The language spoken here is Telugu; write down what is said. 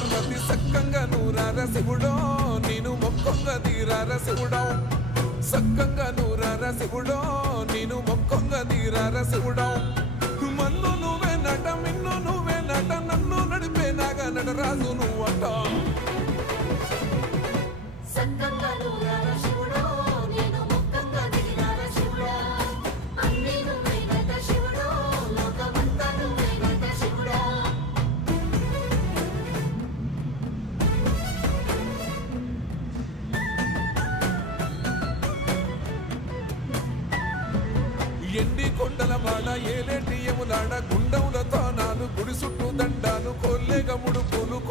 పార్వతి సక్కంగా నూరార శివుడో నేను మొక్కొంగ తీరార శివుడో సక్కంగా నూరార శివుడో నేను మొక్కొంగ తీరార శివుడో మన్ను నువ్వే నట మిన్ను నువ్వే నట నన్ను నడిపే నాగా నటరాజు నువ్వట సక్కంగా నూరార శివుడో నేను మొక్కంగా తీరార శివుడా అన్నీ నువ్వేనట శివుడో లోకమంతా నువ్వేనట శివుడా ఎండి కొండల వాడ ఏలేటి యములాడ గుండములతో నాలు గుడి చుట్టూ దండాలు కొల్లేగ ముడుపులు